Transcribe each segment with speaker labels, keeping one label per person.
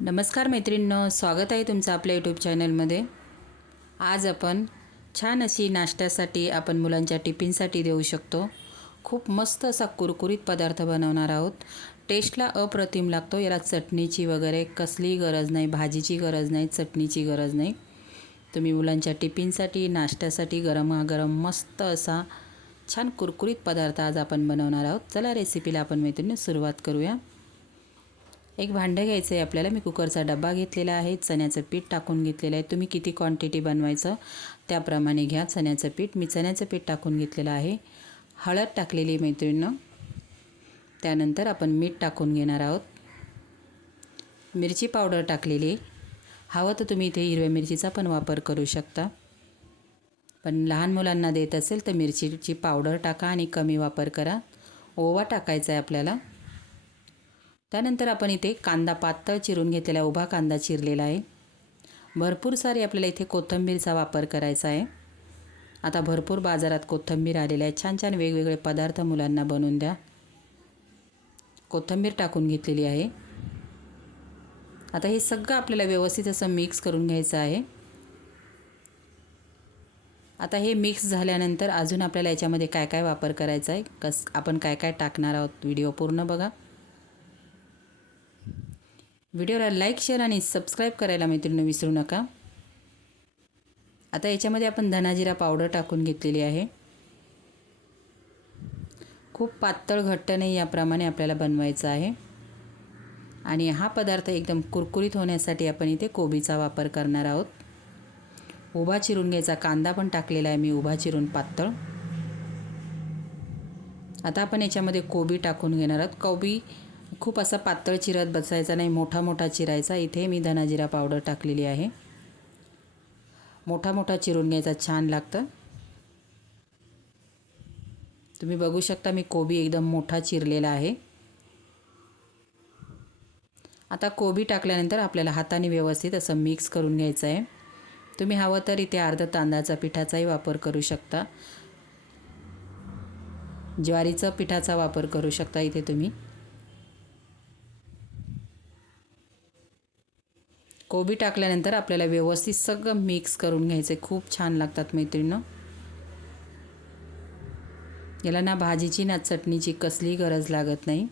Speaker 1: नमस्कार मैत्रिणींनो स्वागत आहे तुमचं आपल्या यूट्यूब चॅनलमध्ये आज आपण छान अशी नाश्त्यासाठी आपण मुलांच्या टिफिनसाठी देऊ शकतो. खूप मस्त असा कुरकुरीत पदार्थ बनवणार आहोत. टेस्टला अप्रतिम लागतो. याला चटणीची वगैरे कसलीही गरज नाही भाजीची गरज नाही चटणीची गरज नाही. तुम्ही मुलांच्या टिफिनसाठी नाश्त्यासाठी गरमागरम मस्त असा छान कुरकुरीत पदार्थ आज आपण बनवणार आहोत. चला रेसिपीला आपण मैत्रिणी सुरुवात करूया. एक भांडं घ्यायचं आहे आपल्याला. मी कुकरचा डबा घेतलेला आहे. चण्याचं पीठ टाकून घेतलेलं आहे. तुम्ही किती क्वांटिटी बनवायचं त्याप्रमाणे घ्या. चण्याचं पीठ. मी चण्याचं पीठ टाकून घेतलेलं आहे. हळद टाकलेली मैत्रिणं मैत्रिणीनं. त्यानंतर आपण मीठ टाकून घेणार आहोत. मिरची पावडर टाकलेली हवं तर तुम्ही इथे हिरव्या मिरचीचा पण वापर करू शकता. पण लहान मुलांना देत असेल तर मिरचीची पावडर टाका आणि कमी वापर करा. ओवा टाकायचा आहे आपल्याला. त्यानंतर आपण इथे कांदा पातळ चिरून घेतलेला उभा कांदा चिरलेला आहे. भरपूर सारी आपल्याला इथे कोथिंबीरचा वापर करायचा आहे. आता भरपूर बाजारात कोथिंबीर आलेली आहे. छान छान वेगवेगळे पदार्थ मुलांना बनवून द्या. कोथिंबीर टाकून घेतलेली आहे. आता हे सगळं आपल्याला व्यवस्थित असं मिक्स करून घ्यायचं आहे. आता हे मिक्स झाल्यानंतर अजून आपल्याला याच्यामध्ये काय काय वापर करायचा आहे? कस आपण काय काय टाकणार आहोत? व्हिडिओ पूर्ण बघा. व्हिडिओला लाईक शेअर आणि सबस्क्राईब करायला मैत्रिणी विसरू नका. आता याच्यामध्ये आपण धनाजिरा पावडर टाकून घेतलेली आहे. खूप पातळ घट्ट नाही याप्रमाणे आपल्याला बनवायचं आहे. आणि हा पदार्थ एकदम कुरकुरीत होण्यासाठी आपण इथे कोबीचा वापर करणार आहोत. उभा चिरून घ्यायचा कांदा पण टाकलेला आहे मी उभा चिरून पातळ. आता आपण याच्यामध्ये कोबी टाकून घेणार आहोत. कोबी खूप असा पातळ चिरत बसायचा नाही मोठा मोठा चिरायचा. इथे मी धनाजिरा पावडर टाकलेली आहे. मोठा मोठा चिरून घ्यायचा छान लागतं. तुम्ही बघू शकता मी कोबी एकदम मोठा चिरलेला आहे. आता कोबी टाकल्यानंतर आपल्याला हाताने व्यवस्थित असं मिक्स करून घ्यायचं आहे तुम्ही हवं तर इथे अर्ध तांदळाचा पिठाचाही वापर करू शकता. ज्वारीचा पिठाचा वापर करू शकता इथे तुम्ही. कोबी टाकल्यानंतर आपल्याला व्यवस्थित सगळं मिक्स करून घ्यायचं आहे खूप छान लागतात मैत्रिणं याला ना भाजीची ना चटणीची कसलीही गरज लागत नाही.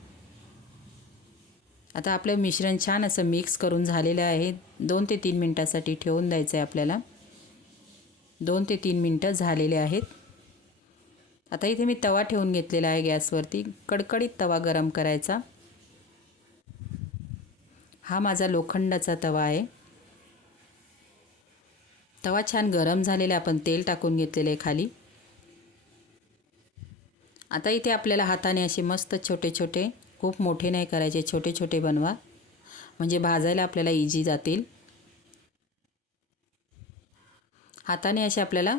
Speaker 1: आता आपलं मिश्रण छान असं मिक्स करून झालेलं आहे. दोन ते तीन मिनटासाठी ठेवून द्यायचं आहे आपल्याला. दोन ते तीन मिनटं झालेले आहेत. आता इथे मी तवा ठेवून घेतलेला आहे गॅसवरती. कडकडीत तवा गरम करायचा. हा माझा लोखंडाचा तवा आहे. तवा छान गरम झालेला आपण तेल टाकून घेतलेले आहे खाली. आता इथे आपल्याला हाताने असे मस्त छोटे छोटे खूप मोठे नाही करायचे छोटे छोटे बनवा. म्हणजे भाजायला आपल्याला इजी जातील. हाताने असे आपल्याला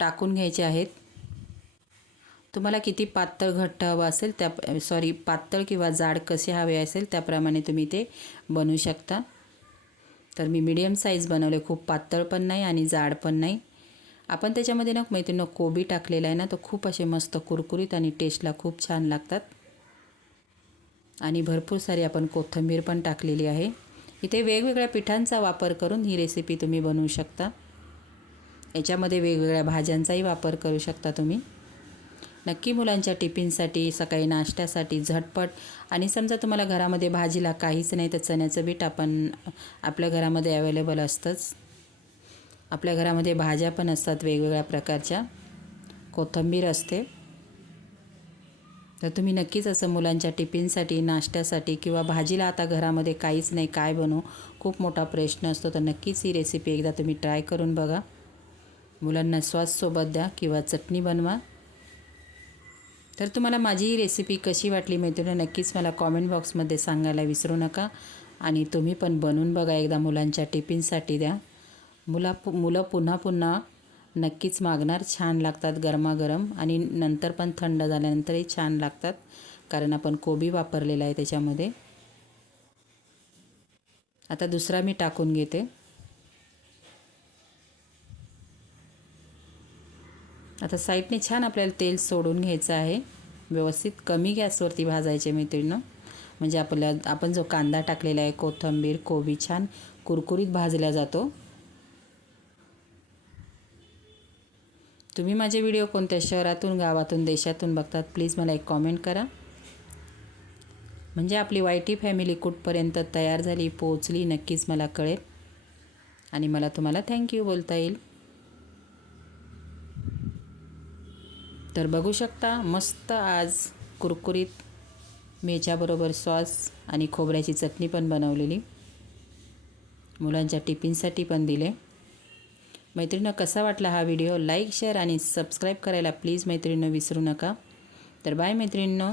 Speaker 1: टाकून घ्यायचे आहेत. तुम्हाला किती पातळ घट्ट हवं असेल त्या सॉरी पातळ किंवा जाड कसे हवे असेल त्याप्रमाणे तुम्ही ते बनवू शकता. तर मी मीडियम साईज बनवले. खूप पातळ पण नाही आणि जाड पण नाही. आपण त्याच्यामध्ये ना मैत्रिणी कोबी टाकलेला आहे ना तो खूप असे मस्त कुरकुरीत आणि टेस्टला खूप छान लागतात. आणि भरपूर सारी आपण कोथिंबीर पण टाकलेली आहे. इथे वेगवेगळ्या पिठांचा वापर करून ही रेसिपी तुम्ही बनवू शकता. याच्यामध्ये वेगवेगळ्या भाज्यांचाही वापर करू शकता तुम्ही. नक्की मुलांच्या टिफिनसाठी सकाळी नाश्त्यासाठी झटपट. आणि समजा तुम्हाला घरामध्ये भाजीला काहीच नाही तर चण्याचं बीट आपण आपल्या घरामध्ये अवेलेबल असतंच. आपल्या घरामध्ये भाज्या पण असतात वेगवेगळ्या प्रकारच्या. कोथिंबीर असते. तर तुम्ही नक्कीच असं मुलांच्या टिफिनसाठी नाश्त्यासाठी किंवा भाजीला आता घरामध्ये काहीच नाही काय बनवू खूप मोठा प्रश्न असतो. तर नक्कीच ही रेसिपी एकदा तुम्ही ट्राय करून बघा. मुलांना स्वाससोबत द्या किंवा चटणी बनवा. तर तुम्हाला माझी ही रेसिपी कशी वाटली मैत्रिणी नक्कीच मला कॉमेंट बॉक्समध्ये सांगायला विसरू नका. आणि तुम्ही पण बनवून बघा एकदा मुलांच्या टिफिनसाठी द्या. मुला पु मुलं पुन्हा पुन्हा नक्कीच मागणार छान लागतात गरमागरम. आणि नंतर पण थंड झाल्यानंतरही छान लागतात कारण आपण कोबी वापरलेला आहे त्याच्यामध्ये. आता दुसरा मी टाकून घेते. आता साईडने छान आपल्याला तेल सोडून घ्यायचं आहे. व्यवस्थित कमी गॅसवरती भाजायचे मैत्रिणं म्हणजे आपल्या आपण जो कांदा टाकलेला आहे कोथिंबीर कोबी छान कुरकुरीत भाजला जातो. तुम्ही माझे व्हिडिओ कोणत्या शहरातून गावातून देशातून बघतात प्लीज मला एक कॉमेंट करा. म्हणजे आपली वायटी फॅमिली कुठपर्यंत तयार झाली पोचली नक्कीच मला कळेल. आणि मला तुम्हाला थँक्यू बोलता येईल. तर बघू शकता मस्त आज कुरकुरीत मेच्याबरोबर सॉस आणि खोबऱ्याची चटणी पण बनवलेली. मुलांच्या टिफिनसाठी पण दिले. मैत्रिणीनं कसा वाटला हा व्हिडिओ? लाईक शेअर आणि सबस्क्राईब करायला प्लीज मैत्रिणीनं विसरू नका. तर बाय मैत्रिणीनं.